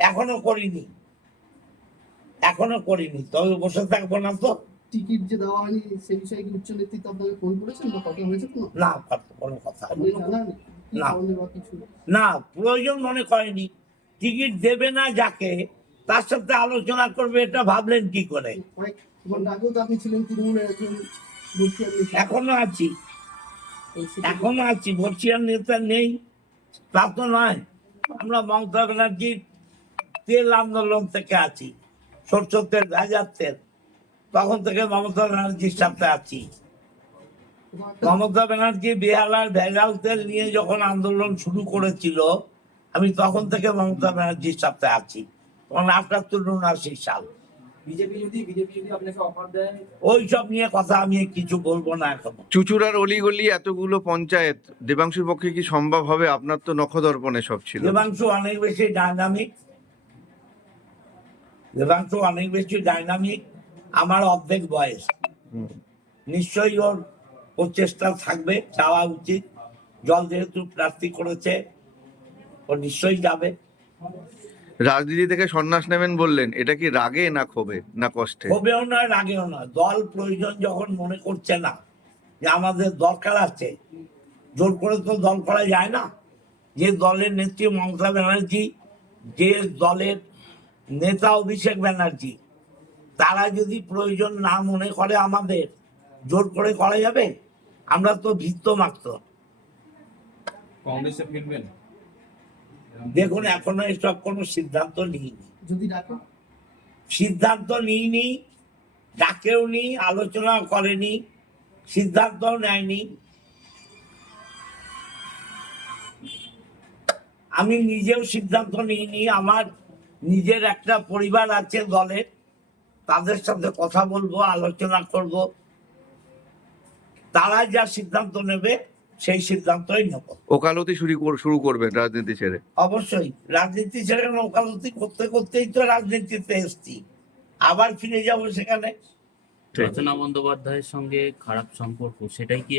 এখনো করিনি, তবে বসে থাকবো না তো। টিকিট যে দেওয়া হয়নি সেই বিষয়ে কি উচ্চ নেতৃত্ব আপনাকে ফোন করেছেন বা কথা হয়েছে কোনো? না, কোনো কথা আপনি হয়নি। জানান কি না। কারণে বা কিছু? না, প্রয়োজন মনে করেনি। টিকিট দেবে না যাকে, তার সাথে আলোচনা করবে, এটা ভাবলেন কি করে? কয়েক ঘন্টা আগেও তো আপনি ছিলেন তৃণমূলের একজন বর্ষিয়ান নেতা। এখনো আছি, বর্ষিয়ান নেতা নেই তা তো নয়। আমরা মমতা ব্যানার্জির তেল আন্দোলন থেকে আছি, সরষের তেল, ভেজার তেল, তখন থেকে মমতা ব্যানার্জির সাথে আছি। মমতা ব্যানার্জি বেহালার ভেজাল তেল নিয়ে যখন আন্দোলন শুরু করেছিল, আমি তখন থেকে মমতা ব্যানার্জির সাথে আছি, তখন ৭৮-৭৯ সাল। বিজেপি যদি আপনাকে অফার দেয়, ওই সব নিয়ে কথা আমি কিছু বলবো না এখন। চুচুড়ার অলিগলি এতগুলো পঞ্চায়েত দেবাংশুর পক্ষে কি সম্ভব হবে? আপনার তো নখদর্পণে সব ছিল। দেবাংশু অনেক বেশি ডাইনামিক। আমার অর্ধেক বয়স, নিশ্চয়ই ওর প্রচেষ্টা থাকবে, যাওয়া উচিত। জল যেহেতু প্রার্থী করেছে, ও নিশ্চয়ই যাবে। রাজনীতি থেকে সন্ন্যাস নেবেন বললেন, এটা কি রাগে না ক্ষোভে না কষ্টে? ক্ষোভেও নয়, রাগেও নয়। দল প্রয়োজন যখন মনে করছে না যে আমাদের দরকার আছে, জোর করে তো দল করা যায় না। যে দলের নেত্রী মমতা ব্যানার্জি, যে দলের নেতা অভিষেক ব্যানার্জি, তারা যদি প্রয়োজন না মনে করে আমাদের, জোর করে করা যাবে? আমরা তো ভিত্ত মাত্র। কংগ্রেসে ফিরবেন? দেখুন, এখনো এসব কোনো সিদ্ধান্ত নিইনি। যদি ডাকে সিদ্ধান্ত নিইনি, ডাকেও নি, আলোচনা করেনি, সিদ্ধান্তও নেয়নি। আমি নিজেও সিদ্ধান্ত নিইনি। আমার নিজের একটা পরিবার আছে দলের, তাদের সাথে কথা বলবো, আলোচনা করব, তারা যা সিদ্ধান্ত নেবে সেই সিদ্ধান্তই নেব। ওকালতি শুরু করবেন রাজনীতি ছেড়ে? অবশ্যই। রাজনীতি ছেড়ে ওকালতি করতে করতেই তো রাজনীতিতে এসছি, আবার ফিরে যাব সেখানে। রচনা বন্দ্যোপাধ্যায়ের সঙ্গে খারাপ সম্পর্ক, সেটাই কি